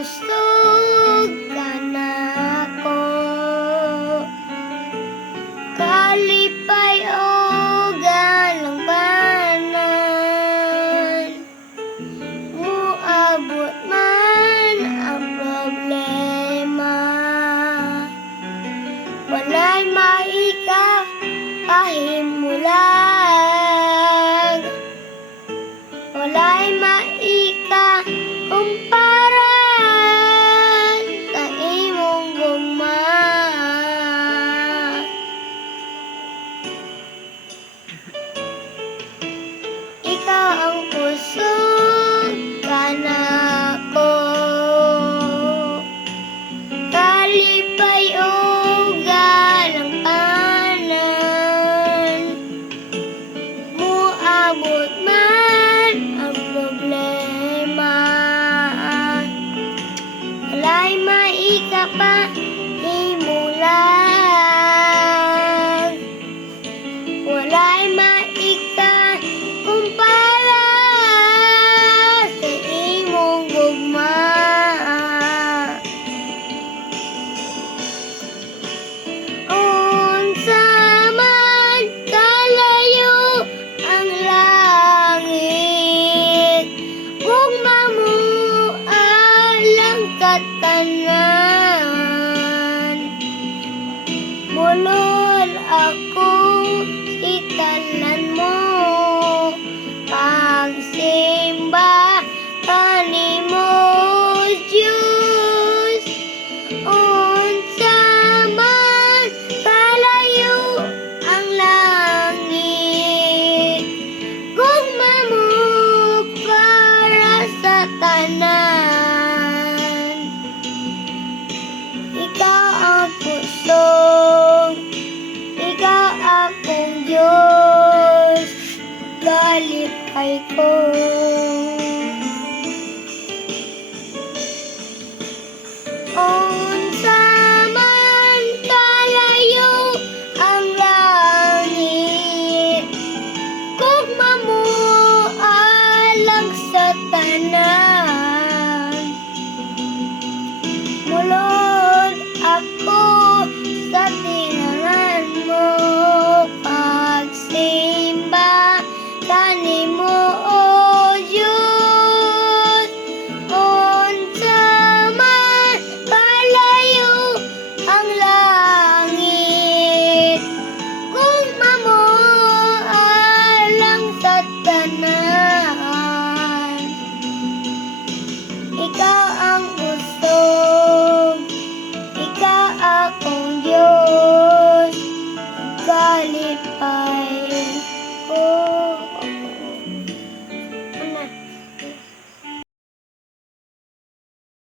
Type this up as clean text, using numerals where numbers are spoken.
kusog ka na ako, kalipay o galang banan, muabot man ang problema, walay maika pahimulag, walay maika kumparan sa imong gugma. Ikaw ang kusog ka na ako, kalipay o galang panan, muabot man ang problema, walay maika pa himulag, walay maika kumpara sa imong gugma. Unsa man kalayo ang langit, gugma mo alang katanan, mulod ako italan mo, pagsimba kanimo Diyos. Unsa man kalayo ang langit, gugma mo para sa tanan. Ikaw ang kusog, ikaw akong Diyos, kalipay ko. Unsa man kalayo ang langit, gugma mo alang sa tanan, mulod ako sa tinanan mo, pagsimba kanimo o Diyos. Unsa man kalayo ang langit, gugma mo alang sa tanan. Ikaw ang kusog, ikaw akong Diyos, kalipay.